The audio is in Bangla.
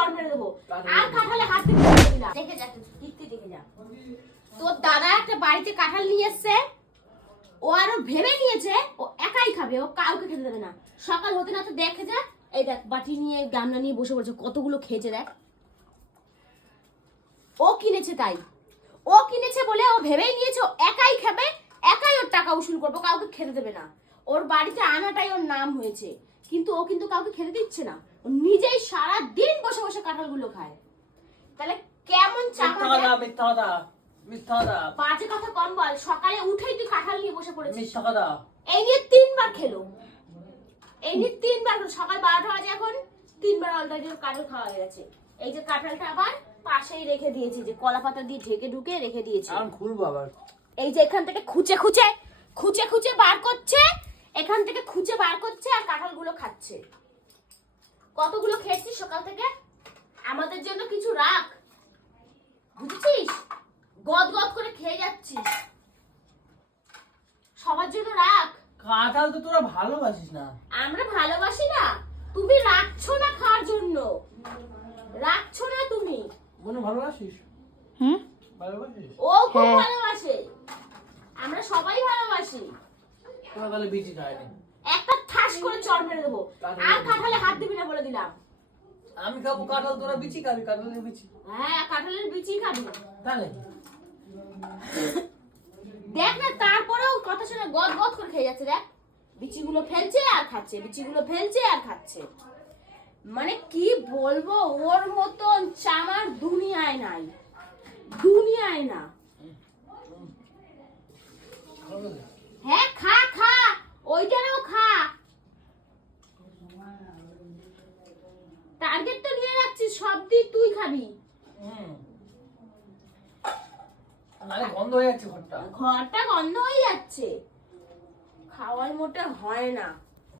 চড় মেরে দেবো। আর কাঁঠালে হাত দিবি না। দেখে যা, দেখতে দেখে যা। তোর দাদা একটা বাড়িতে কাঁঠাল নিয়ে এসছে, ও আরো ভেবে নিয়েছে ও একাই খাবে, ও কাউকে খেতে দেবে না। সকাল হতে না তো দেখে যা, এই দেখ বাটি নিয়ে গামলা নিয়ে বসে পড়ছে, কতগুলো খেয়েছে দেখ। ও কিনেছে তাই, ও কিনেছে বলে ও ভেবেই নিয়েছে ও একাই খাবে, একাই ওর টাকা উসুল করবো, কাউকে খেতে দেবে না। ওর বাড়িতে আনাটাই ওর নাম হয়েছে, কিন্তু ও কিন্তু কাউকে খেতে দিচ্ছে না, ও নিজেই সারা দিন বসে বসে কাঁঠালগুলো খায়। তাহলে কেমন বাজে কথা কম বল। সকালে উঠেই তুই কাঁঠাল নিয়ে বসে পড়েছিস, এই নিয়ে 3বার খেলো, এই নিয়ে 3বার। সকাল 12টা বাজে, এখন 3বার অলরেডি কাঁঠাল খাওয়া হয়ে গেছে। এই যে কাঁঠালটা আবার পাশেই রেখে দিয়েছি, যে কলা পাতা দিয়ে ঢেকে ঢুকে রেখে দিয়েছি। খুলবো আবার। এই যে এখান থেকে খুঁচে খুঁচে খুঁচে খুঁচে বার করছে, এখান থেকে খুঁচে বার করছে আর কাঁঠালগুলো খাচ্ছে। কতগুলো খেয়েছিস সকাল থেকে? আমাদের জন্য কিছু রাখ, বুঝেছিস? গদ গদ করে খেয়ে যাচ্ছিস, সবার জন্য রাখ। কাঁঠাল তো তোরা ভালোবাসিস না। আমরা ভালোবাসি না, তুমি রাখছো না খাওয়ার জন্য, রাখছো না তুমি। মনে ভালোবাসিস? ভালোবাসিস? ও খুব ভালোবাসে, আমরা সবাই ভালোবাসি। তোরা তাহলে বিচি খায়নি। একটা ঠাস করে চড় মেরে দেবো। আর কাঁঠালে হাত দিবি না বলে দিলাম। আমি খাবো কাঁঠাল, তোরা বিচি খাবি, কাঁঠালের বিচি। হ্যাঁ, কাঁঠালের বিচি খাবি। তাহলে দেখ না, তারপরেও কথা শুনে গদ গদ করে খেয়ে যাচ্ছে। দেখ, বিচিগুলো ফেলছে আর খাচ্ছে, বিচিগুলো ফেলছে আর খাচ্ছে। মানে কি বলবো, ওর মতন চামার দুনিয়ায় নাই, দুনিয়ায় না। হ্যাঁ, খা খা, ওইটারও খা। টার্গেট তো নিয়ে রাখছিস, সব দিক তুই খাবি। নালে গন্ধ হয়ে যাচ্ছে ঘরটা। ঘরটা গন্ধ হয়ে যাচ্ছে, খাওয়ার মোটে হয় না।